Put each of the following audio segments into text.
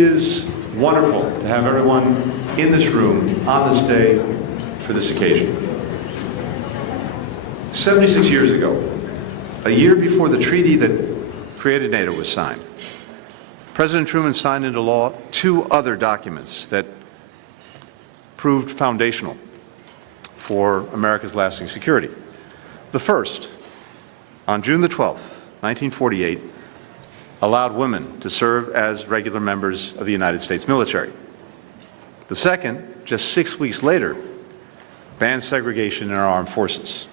It is wonderful to have everyone in this room on this day for this occasion. 76 years ago, a year before the treaty that created NATO was signed, President Truman signed into law two other documents that proved foundational for America's lasting security. The first, on June the 12th, 1948, allowed women to serve as regular members of the United States military. The second, just 6 weeks later, banned segregation in our armed forces.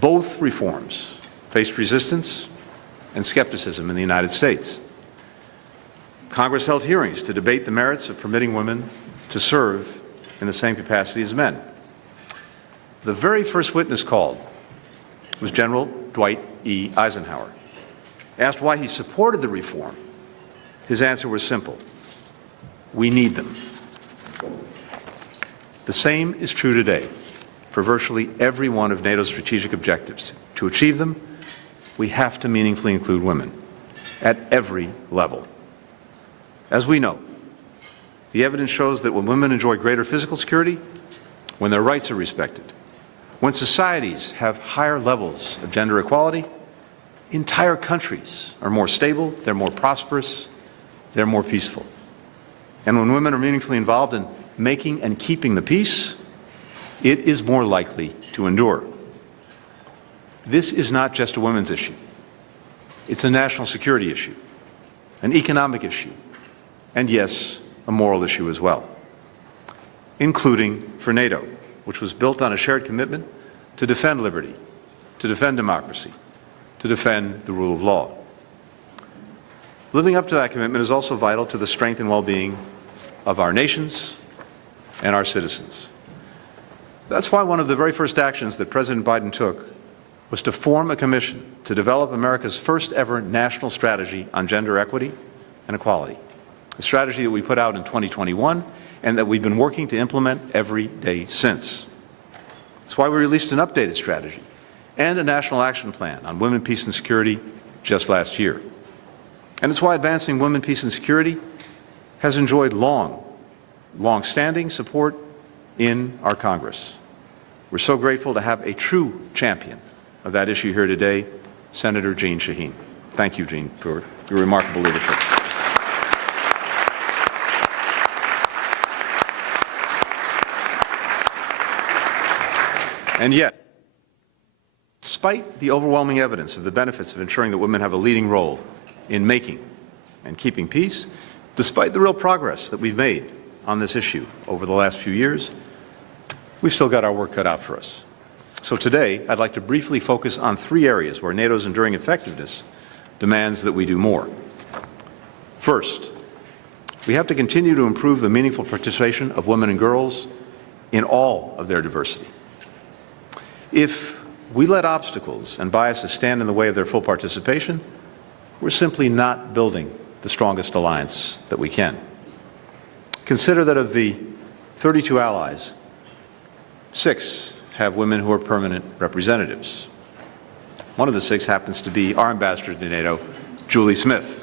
Both reforms faced resistance and skepticism in the United States. Congress held hearings to debate the merits of permitting women to serve in the same capacity as men. The very first witness called was General Dwight E. Eisenhower. Asked why he supported the reform, his answer was simple: we need them. The same is true today for virtually every one of NATO's strategic objectives. To achieve them, we have to meaningfully include women at every level. As we know, the evidence shows that when women enjoy greater physical security, when their rights are respected, when societies have higher levels of gender equality, entire countries are more stable, they're more prosperous, they're more peaceful. And when women are meaningfully involved in making and keeping the peace, it is more likely to endure. This is not just a women's issue. It's a national security issue, an economic issue, and yes, a moral issue as well, including for NATO, which was built on a shared commitment to defend liberty, to defend democracy, to defend the rule of law. Living up to that commitment is also vital to the strength and well-being of our nations and our citizens. That's why one of the very first actions that President Biden took was to form a commission to develop America's first ever national strategy on gender equity and equality, a strategy that we put out in 2021 and that we've been working to implement every day since. That's why we released an updated strategy and a national action plan on women, peace, and security just last year. And it's why advancing women, peace, and security has enjoyed long-standing support in our Congress. We're so grateful to have a true champion of that issue here today, Senator Jeanne Shaheen. Thank you, Jeanne, for your remarkable leadership. And yet, despite the overwhelming evidence of the benefits of ensuring that women have a leading role in making and keeping peace, despite the real progress that we've made on this issue over the last few years, we've still got our work cut out for us. So today, I'd like to briefly focus on three areas where NATO's enduring effectiveness demands that we do more. First, we have to continue to improve the meaningful participation of women and girls in all of their diversity. If we let obstacles and biases stand in the way of their full participation, we're simply not building the strongest alliance that we can. Consider that of the 32 allies, 6 have women who are permanent representatives. One of the 6 happens to be our ambassador to NATO, Julie Smith.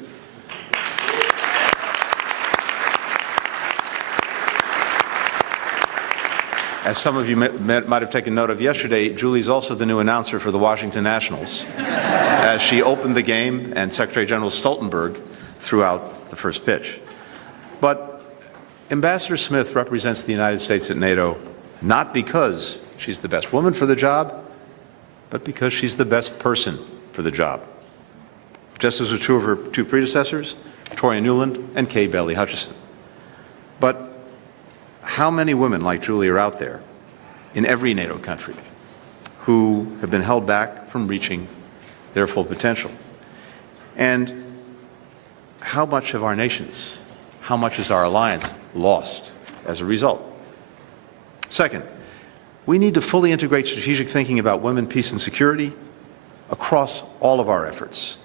As some of you might have taken note of yesterday, Julie's also the new announcer for the Washington Nationals, as she opened the game and Secretary General Stoltenberg threw out the first pitch. But Ambassador Smith represents the United States at NATO not because she's the best woman for the job, but because she's the best person for the job. Just as was true of her two predecessors, Victoria Nuland and Kay Bailey Hutchison. But how many women like Julie are out there in every NATO country who have been held back from reaching their full potential? And how much of our nations, how much is our alliance lost as a result? Second, we need to fully integrate strategic thinking about women, peace, and security across all of our efforts,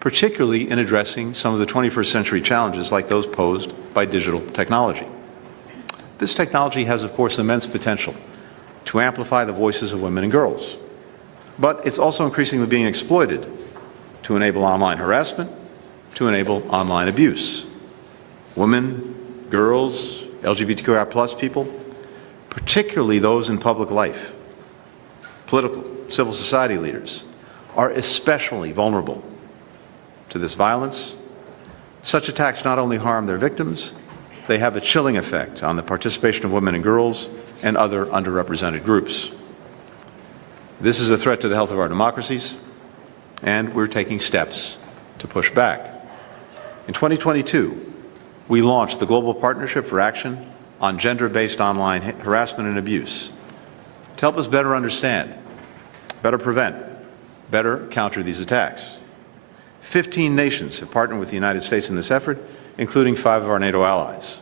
particularly in addressing some of the 21st century challenges like those posed by digital technology. This technology has, of course, immense potential to amplify the voices of women and girls. But it's also increasingly being exploited to enable online harassment, to enable online abuse. women, girls, LGBTQI+ people, particularly those in public life, political, civil society leaders, are especially vulnerable to this violence. Such attacks not only harm their victims, they have a chilling effect on the participation of women and girls and other underrepresented groups. This is a threat to the health of our democracies, and we're taking steps to push back. In 2022, we launched the Global Partnership for Action on Gender-Based Online Harassment and Abuse to help us better understand, better prevent, better counter these attacks. 15 nations have partnered with the United States in this effort, including 5 of our NATO allies,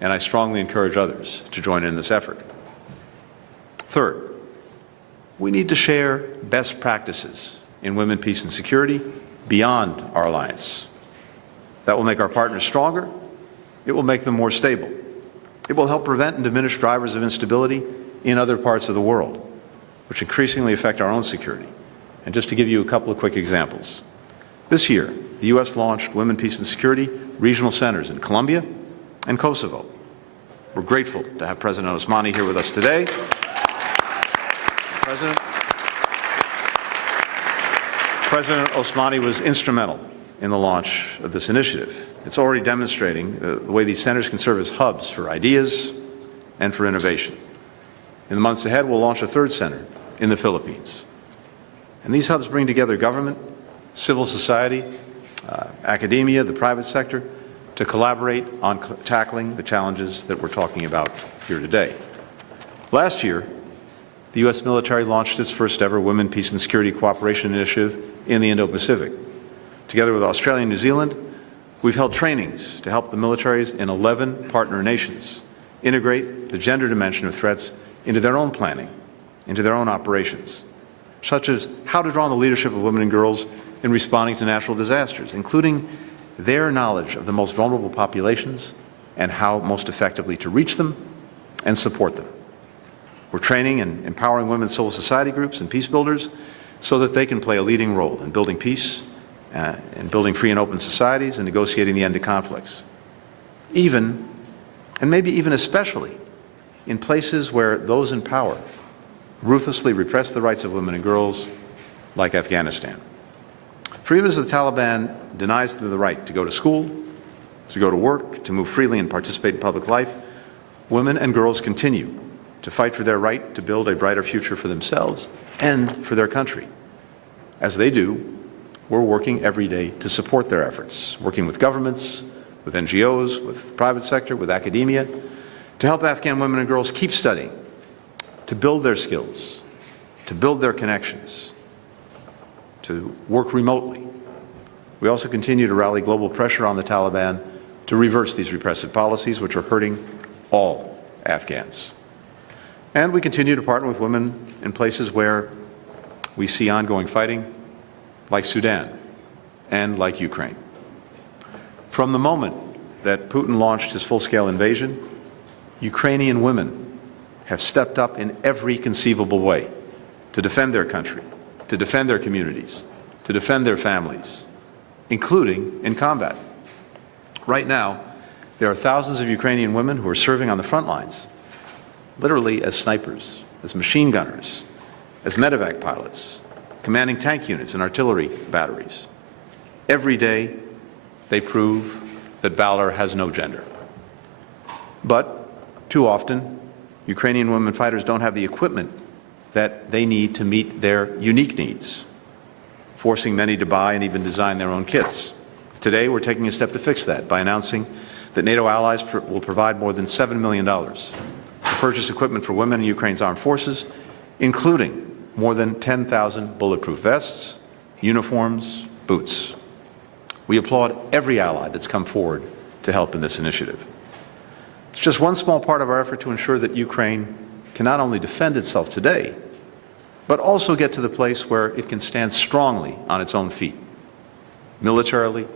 and I strongly encourage others to join in this effort. Third, we need to share best practices in women, peace, and security beyond our alliance. That will make our partners stronger. It will make them more stable. It will help prevent and diminish drivers of instability in other parts of the world, which increasingly affect our own security. And just to give you a couple of quick examples. This year, the U.S. launched Women, Peace, and Security regional centers in Colombia and Kosovo. We're grateful to have President Osmani here with us today. President Osmani was instrumental in the launch of this initiative. It's already demonstrating the way these centers can serve as hubs for ideas and for innovation. In the months ahead, we'll launch a 3rd center in the Philippines. And these hubs bring together government, civil society, academia, the private sector, to collaborate on tackling the challenges that we're talking about here today. Last year, the U.S. military launched its first ever Women, Peace, and Security Cooperation Initiative in the Indo-Pacific. Together with Australia and New Zealand, we've held trainings to help the militaries in 11 partner nations integrate the gender dimension of threats into their own planning, into their own operations, such as how to draw on the leadership of women and girls in responding to natural disasters, including their knowledge of the most vulnerable populations and how most effectively to reach them and support them. We're training and empowering women civil society groups and peace builders so that they can play a leading role in building peace, in building free and open societies, and negotiating the end to conflicts. Even, and maybe even especially, in places where those in power ruthlessly repress the rights of women and girls, like Afghanistan. For even as the Taliban denies them the right to go to school, to go to work, to move freely and participate in public life, women and girls continue to fight for their right to build a brighter future for themselves and for their country. As they do, we're working every day to support their efforts, working with governments, with NGOs, with the private sector, with academia, to help Afghan women and girls keep studying, to build their skills, to build their connections, to work remotely. We also continue to rally global pressure on the Taliban to reverse these repressive policies, which are hurting all Afghans. And we continue to partner with women in places where we see ongoing fighting, like Sudan and like Ukraine. From the moment that Putin launched his full-scale invasion, Ukrainian women have stepped up in every conceivable way to defend their country, to defend their communities, to defend their families, including in combat. Right now, there are thousands of Ukrainian women who are serving on the front lines, literally as snipers, as machine gunners, as medevac pilots, commanding tank units and artillery batteries. Every day, they prove that valor has no gender. But too often, Ukrainian women fighters don't have the equipment that they need to meet their unique needs, forcing many to buy and even design their own kits. Today, we're taking a step to fix that by announcing that NATO allies will provide more than $7 million to purchase equipment for women in Ukraine's armed forces, including more than 10,000 bulletproof vests, uniforms, boots. We applaud every ally that's come forward to help in this initiative. It's just one small part of our effort to ensure that Ukraine can not only defend itself today, but also get to the place where it can stand strongly on its own feet, militarily,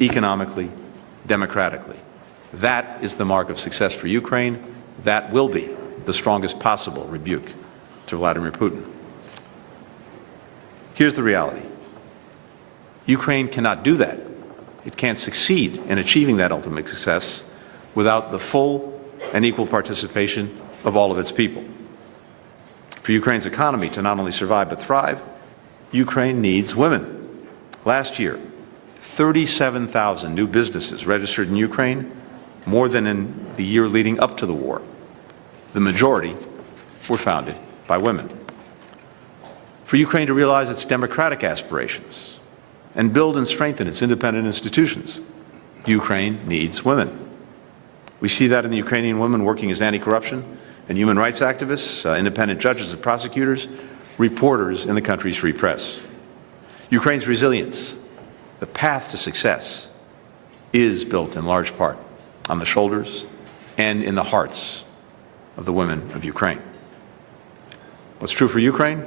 economically, democratically. That is the mark of success for Ukraine. That will be the strongest possible rebuke to Vladimir Putin. Here's the reality. Ukraine cannot do that It can't succeed in achieving that ultimate success without the full and equal participation of all of its people. For Ukraine's economy to not only survive but thrive, Ukraine needs women. Last year, 37,000 new businesses registered in Ukraine, more than in the year leading up to the war. The majority were founded by women. For Ukraine to realize its democratic aspirations and build and strengthen its independent institutions, Ukraine needs women. We see that in the Ukrainian women working as anti-corruption and human rights activists, independent judges and prosecutors, reporters in the country's free press. Ukraine's resilience, the path to success, is built in large part on the shoulders and in the hearts of the women of Ukraine. What's true for Ukraine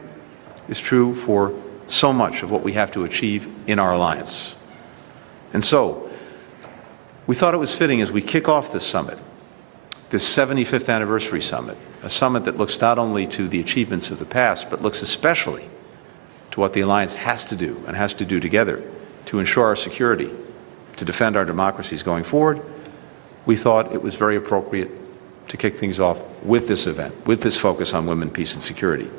is true for so much of what we have to achieve in our alliance. And so, we thought it was fitting as we kick off this summit, this 75th anniversary summit, a summit that looks not only to the achievements of the past, but looks especially to what the alliance has to do and has to do together to ensure our security, to defend our democracies going forward. We thought it was very appropriate to kick things off with this event, with this focus on women, peace, and security,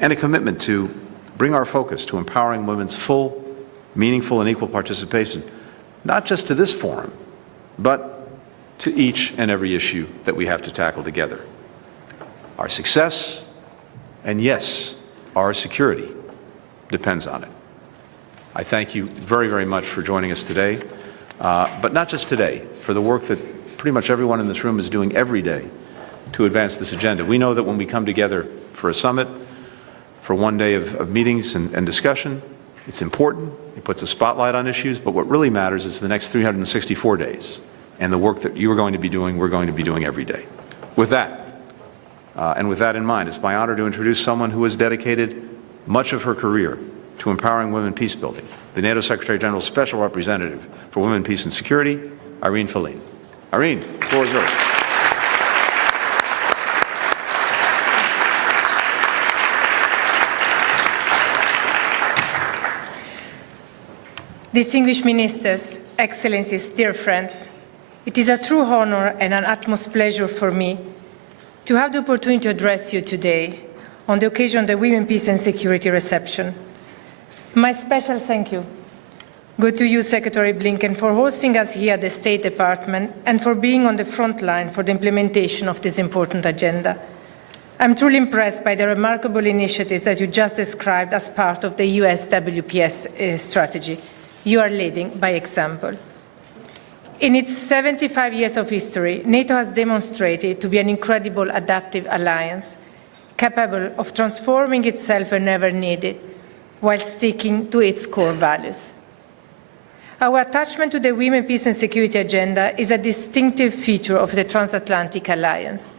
and a commitment to bring our focus to empowering women's full, meaningful, and equal participation, not just to this forum, but to each and every issue that we have to tackle together. Our success, and yes, our security, depends on it. I thank you very, very much for joining us today, but not just today, for the work that pretty much everyone in this room is doing every day to advance this agenda. We know that when we come together for a summit, for one day of meetings and discussion, it's important. It puts a spotlight on issues, but what really matters is the next 364 days and the work that you are going to be doing, we're going to be doing every day. With that, and with that in mind, it's my honor to introduce someone who has dedicated much of her career to empowering women peace building, the NATO Secretary General's Special Representative for Women, Peace and Security, Irene Feline. Irene, the floor is yours. Distinguished ministers, excellencies, dear friends, it is a true honor and an utmost pleasure for me to have the opportunity to address you today on the occasion of the Women, Peace and Security reception. My special thank you go to you, Secretary Blinken, for hosting us here at the State Department and for being on the front line for the implementation of this important agenda. I'm truly impressed by the remarkable initiatives that you just described as part of the U.S. WPS strategy. You are leading by example. In its 75 years of history, NATO has demonstrated to be an incredible adaptive alliance, capable of transforming itself whenever needed, while sticking to its core values. Our attachment to the Women, Peace and Security agenda is a distinctive feature of the transatlantic alliance.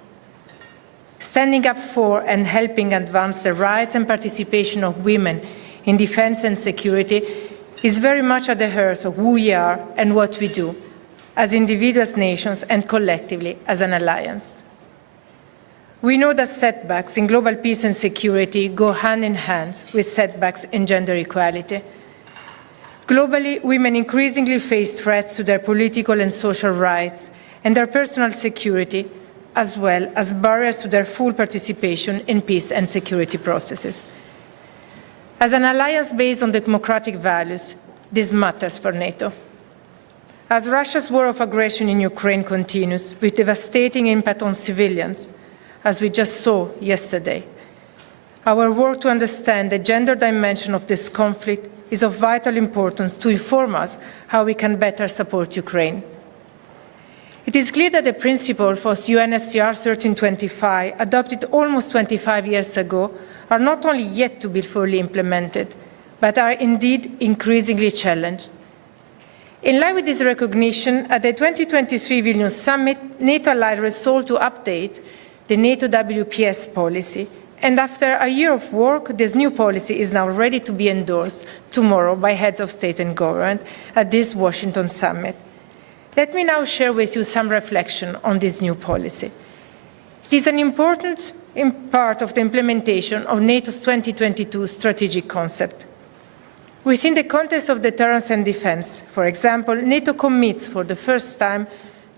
Standing up for and helping advance the rights and participation of women in defense and security is very much at the heart of who we are and what we do, as individuals, nations, and collectively as an alliance. We know that setbacks in global peace and security go hand in hand with setbacks in gender equality. Globally, women increasingly face threats to their political and social rights and their personal security, as well as barriers to their full participation in peace and security processes. As an alliance based on democratic values, this matters for NATO. As Russia's war of aggression in Ukraine continues, with devastating impact on civilians, as we just saw yesterday, our work to understand the gender dimension of this conflict is of vital importance to inform us how we can better support Ukraine. It is clear that the principles for UNSCR 1325, adopted almost 25 years ago, are not only yet to be fully implemented, but are indeed increasingly challenged. In line with this recognition, at the 2023 Vilnius Summit, NATO allied resolved to update the NATO WPS policy, and after a year of work, this new policy is now ready to be endorsed tomorrow by heads of state and government at this Washington summit. Let me now share with you some reflection on this new policy. It is an important part of the implementation of NATO's 2022 strategic concept. Within the context of deterrence and defense, for example, NATO commits for the first time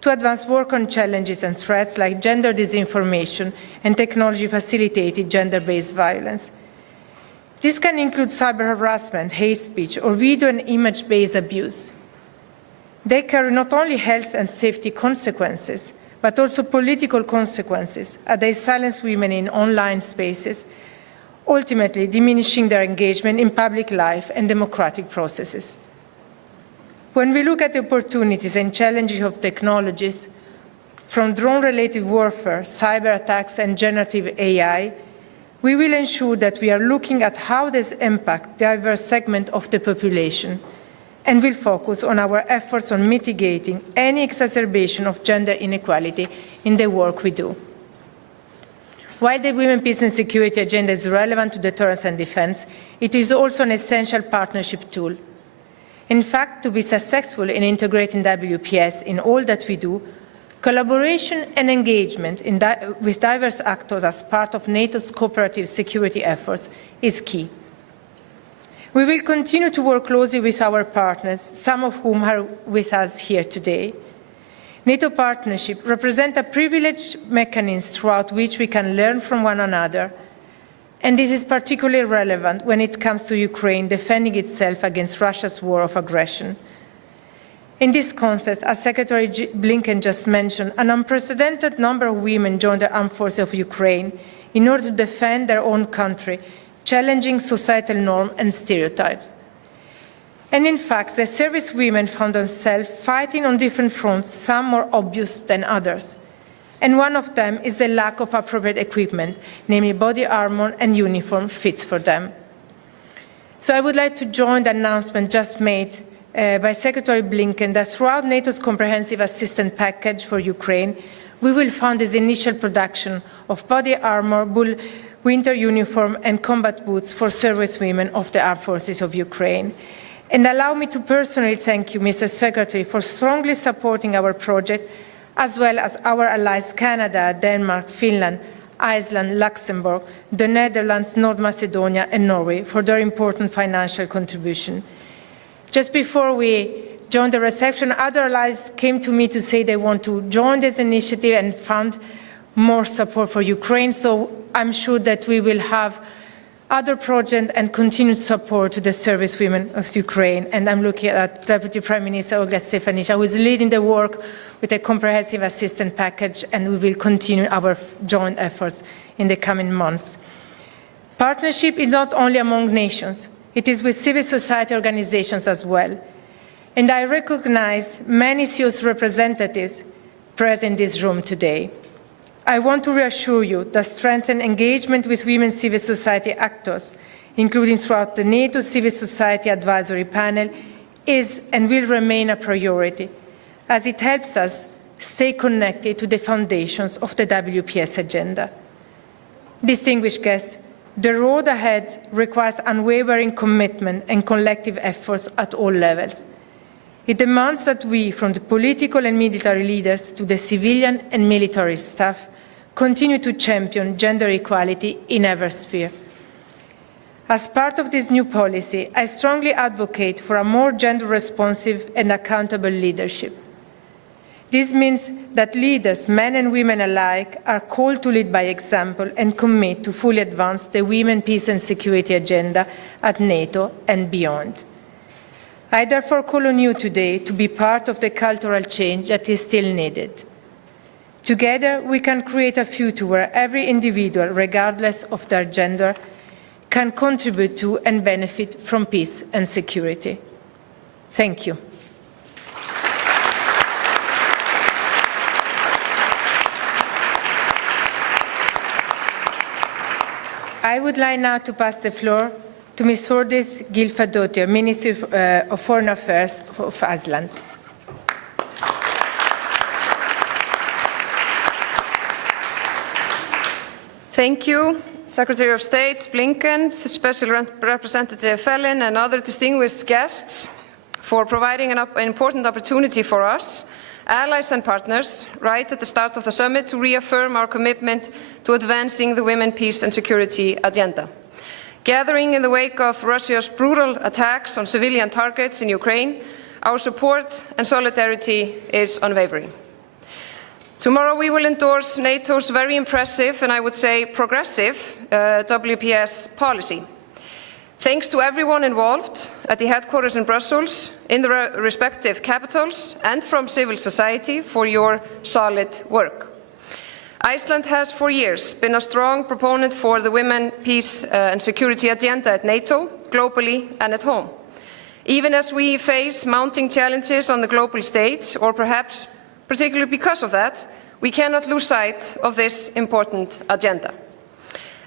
to advance work on challenges and threats like gender disinformation and technology-facilitated gender-based violence. This can include cyber harassment, hate speech, or video and image-based abuse. They carry not only health and safety consequences, but also political consequences, as they silence women in online spaces, ultimately diminishing their engagement in public life and democratic processes. When we look at the opportunities and challenges of technologies, from drone-related warfare, cyber attacks, and generative AI, we will ensure that we are looking at how this impacts diverse segments of the population, and will focus on our efforts on mitigating any exacerbation of gender inequality in the work we do. While the Women, Peace and Security agenda is relevant to deterrence and defense, it is also an essential partnership tool. In fact, to be successful in integrating WPS in all that we do, collaboration and engagement with diverse actors as part of NATO's cooperative security efforts is key. We will continue to work closely with our partners, some of whom are with us here today. NATO partnership represents a privileged mechanism throughout which we can learn from one another, and this is particularly relevant when it comes to Ukraine defending itself against Russia's war of aggression. In this context, as Secretary Blinken just mentioned, an unprecedented number of women joined the armed forces of Ukraine in order to defend their own country, challenging societal norms and stereotypes. And in fact, the service women found themselves fighting on different fronts, some more obvious than others. And one of them is the lack of appropriate equipment, namely body armor and uniform fits for them. So I would like to join the announcement just made by Secretary Blinken that throughout NATO's comprehensive assistance package for Ukraine, we will fund this initial production of body armor, winter uniform and combat boots for service women of the armed forces of Ukraine. And allow me to personally thank you, Mr. Secretary, for strongly supporting our project, as well as our allies Canada, Denmark, Finland, Iceland, Luxembourg, the Netherlands, North Macedonia, and Norway for their important financial contribution. Just before we joined the reception, other allies came to me to say they want to join this initiative and fund more support for Ukraine. So I'm sure that we will have other projects and continued support to the service women of Ukraine. And I'm looking at Deputy Prime Minister Olga Stefanishyna, who is leading the work with a comprehensive assistance package, and we will continue our joint efforts in the coming months. Partnership is not only among nations, it is with civil society organizations as well. And I recognize many CEOs representatives present in this room today. I want to reassure you that strengthened engagement with women civil society actors, including throughout the NATO Civil Society Advisory Panel, is and will remain a priority, as it helps us stay connected to the foundations of the WPS agenda. Distinguished guests, the road ahead requires unwavering commitment and collective efforts at all levels. It demands that we, from the political and military leaders to the civilian and military staff, continue to champion gender equality in every sphere. As part of this new policy, I strongly advocate for a more gender-responsive and accountable leadership. This means that leaders, men and women alike, are called to lead by example and commit to fully advance the Women, Peace and Security agenda at NATO and beyond. I therefore call on you today to be part of the cultural change that is still needed. Together, we can create a future where every individual, regardless of their gender, can contribute to and benefit from peace and security. Thank you. I would like now to pass the floor to Ms. Thordis Gylfadóttir, Minister of Foreign Affairs of Iceland. Thank you, Secretary of State Blinken, Special Representative Fellin, and other distinguished guests for providing an important opportunity for us, allies and partners, right at the start of the summit to reaffirm our commitment to advancing the Women, Peace and Security agenda. Gathering in the wake of Russia's brutal attacks on civilian targets in Ukraine, our support and solidarity is unwavering. Tomorrow we will endorse NATO's very impressive and I would say progressive WPS policy. Thanks to everyone involved at the headquarters in Brussels, in the respective capitals and from civil society for your solid work. Iceland has for years been a strong proponent for the women, peace and security agenda at NATO, globally and at home. Even as we face mounting challenges on the global stage, or perhaps particularly because of that, we cannot lose sight of this important agenda.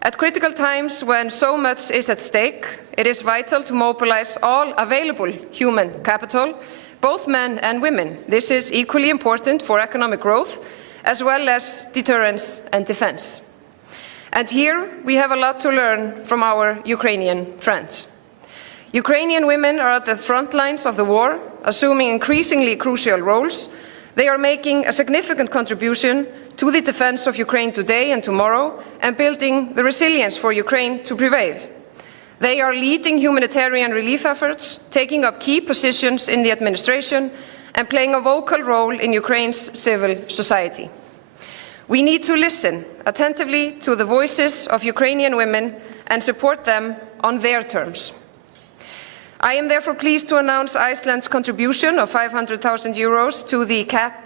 At critical times when so much is at stake, it is vital to mobilize all available human capital, both men and women. This is equally important for economic growth, as well as deterrence and defense. And here we have a lot to learn from our Ukrainian friends. Ukrainian women are at the front lines of the war, assuming increasingly crucial roles. They are making a significant contribution to the defense of Ukraine today and tomorrow, and building the resilience for Ukraine to prevail. They are leading humanitarian relief efforts, taking up key positions in the administration, and playing a vocal role in Ukraine's civil society. We need to listen attentively to the voices of Ukrainian women and support them on their terms. I am therefore pleased to announce Iceland's contribution of €500,000 to the CAP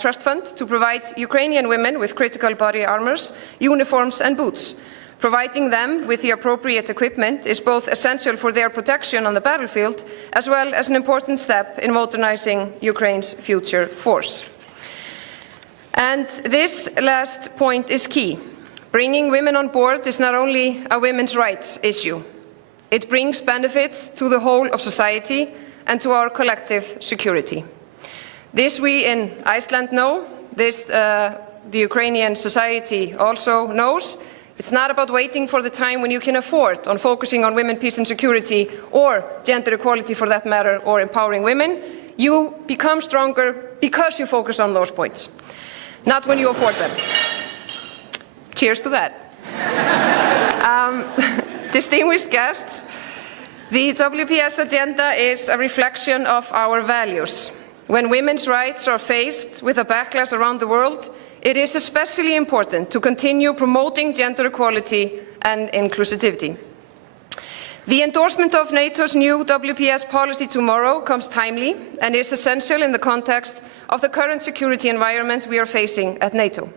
Trust Fund to provide Ukrainian women with critical body armors, uniforms and boots. Providing them with the appropriate equipment is both essential for their protection on the battlefield, as well as an important step in modernizing Ukraine's future force. And this last point is key. Bringing women on board is not only a women's rights issue. It brings benefits to the whole of society and to our collective security. This we in Iceland know, this the Ukrainian society also knows. It's not about waiting for the time when you can afford on focusing on women, peace and security, or gender equality for that matter, or empowering women. You become stronger because you focus on those points, not when you afford them. Cheers to that. Distinguished guests, the WPS agenda is a reflection of our values. When women's rights are faced with a backlash around the world, it is especially important to continue promoting gender equality and inclusivity. The endorsement of NATO's new WPS policy tomorrow comes timely and is essential in the context of the current security environment we are facing at NATO.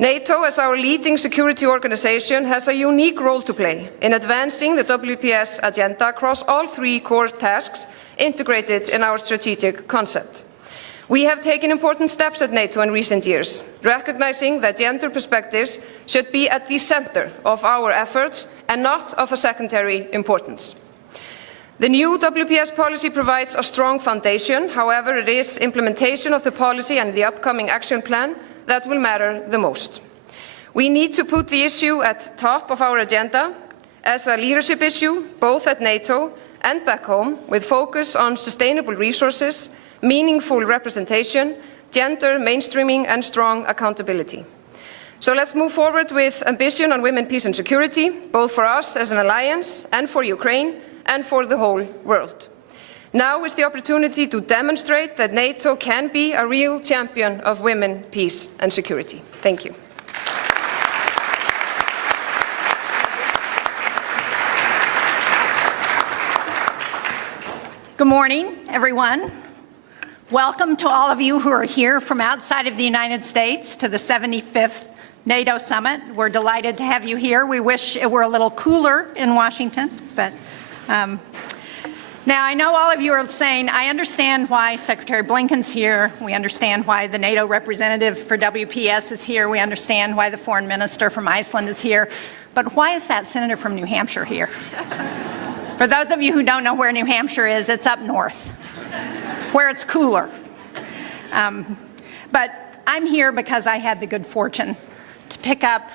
NATO, as our leading security organization, has a unique role to play in advancing the WPS agenda across all three core tasks integrated in our strategic concept. We have taken important steps at NATO in recent years, recognizing that gender perspectives should be at the center of our efforts and not of a secondary importance. The new WPS policy provides a strong foundation. However, it is implementation of the policy and the upcoming action plan that will matter the most. We need to put the issue at top of our agenda as a leadership issue, both at NATO and back home, with focus on sustainable resources, meaningful representation, gender mainstreaming and strong accountability. So let's move forward with ambition on women, peace and security, both for us as an alliance and for Ukraine and for the whole world. Now is the opportunity to demonstrate that NATO can be a real champion of women, peace and security. Thank you. Good morning, everyone. Welcome to all of you who are here from outside of the United States to the 75th NATO Summit. We're delighted to have you here. We wish it were a little cooler in Washington, but now, I know all of you are saying, I understand why Secretary Blinken's here. We understand why the NATO representative for WPS is here. We understand why the foreign minister from Iceland is here. But why is that senator from New Hampshire here? For those of you who don't know where New Hampshire is, it's up north, where it's cooler. But I'm here because I had the good fortune to pick up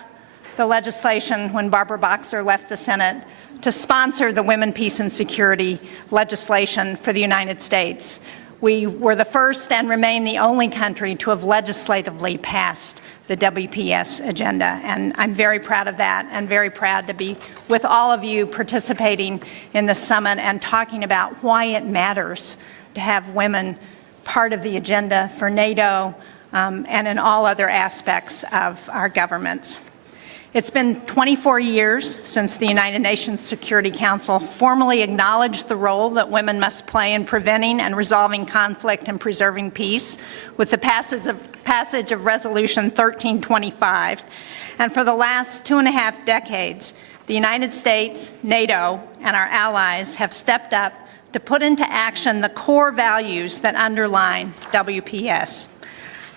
the legislation when Barbara Boxer left the Senate to sponsor the Women, Peace and Security legislation for the United States. We were the first and remain the only country to have legislatively passed the WPS agenda, and I'm very proud of that and very proud to be with all of you participating in the summit and talking about why it matters to have women part of the agenda for NATO and in all other aspects of our governments. It's been 24 years since the United Nations Security Council formally acknowledged the role that women must play in preventing and resolving conflict and preserving peace with the passage of Resolution 1325. And for the last 2.5 decades, the United States, NATO, and our allies have stepped up to put into action the core values that underline WPS.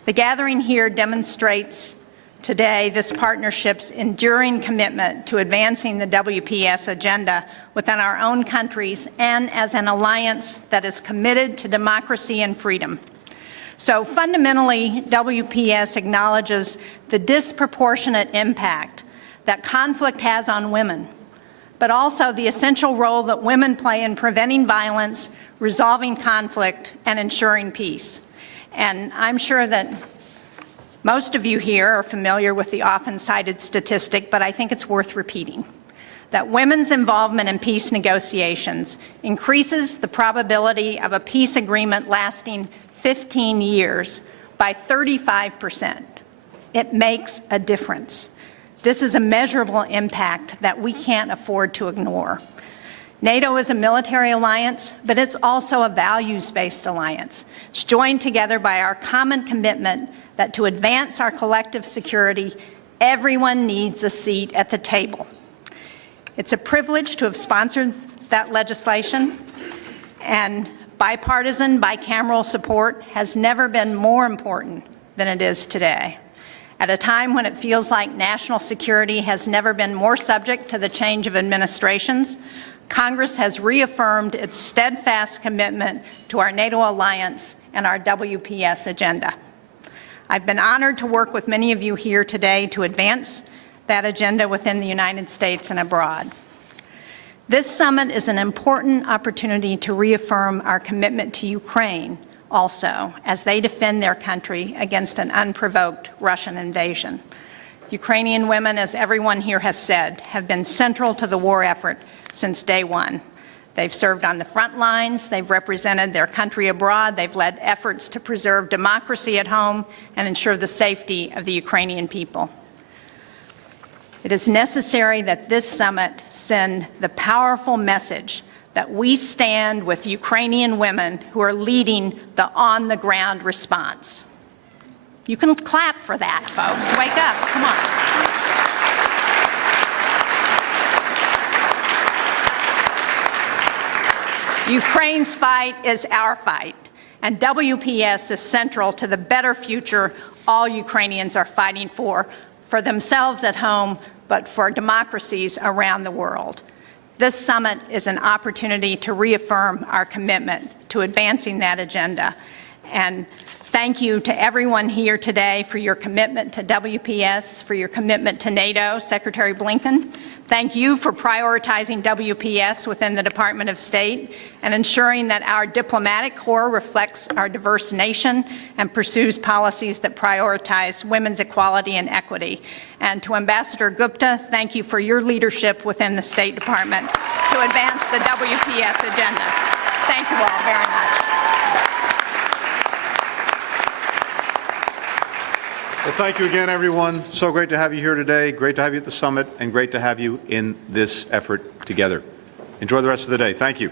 The gathering here demonstrates today this partnership's enduring commitment to advancing the WPS agenda within our own countries and as an alliance that is committed to democracy and freedom. So fundamentally, WPS acknowledges the disproportionate impact that conflict has on women, but also the essential role that women play in preventing violence, resolving conflict, and ensuring peace. And I'm sure that most of you here are familiar with the often cited statistic, but I think it's worth repeating, that women's involvement in peace negotiations increases the probability of a peace agreement lasting 15 years by 35%. It makes a difference. This is a measurable impact that we can't afford to ignore. NATO is a military alliance, but it's also a values-based alliance. It's joined together by our common commitment that to advance our collective security, everyone needs a seat at the table. It's a privilege to have sponsored that legislation, and bipartisan, bicameral support has never been more important than it is today. At a time when it feels like national security has never been more subject to the change of administrations, Congress has reaffirmed its steadfast commitment to our NATO alliance and our WPS agenda. I've been honored to work with many of you here today to advance that agenda within the United States and abroad. This summit is an important opportunity to reaffirm our commitment to Ukraine also as they defend their country against an unprovoked Russian invasion. Ukrainian women, as everyone here has said, have been central to the war effort since day one. They've served on the front lines, they've represented their country abroad, they've led efforts to preserve democracy at home and ensure the safety of the Ukrainian people. It is necessary that this summit send the powerful message that we stand with Ukrainian women who are leading the on-the-ground response. You can clap for that, folks. Wake up, come on. Ukraine's fight is our fight, and WPS is central to the better future all Ukrainians are fighting for themselves at home, but for democracies around the world. This summit is an opportunity to reaffirm our commitment to advancing that agenda. And thank you to everyone here today for your commitment to WPS, for your commitment to NATO, Secretary Blinken. Thank you for prioritizing WPS within the Department of State and ensuring that our diplomatic corps reflects our diverse nation and pursues policies that prioritize women's equality and equity. And to Ambassador Gupta, thank you for your leadership within the State Department to advance the WPS agenda. Thank you all very much. Well, thank you again, everyone. So great to have you here today. Great to have you at the summit, and great to have you in this effort together. Enjoy the rest of the day. Thank you.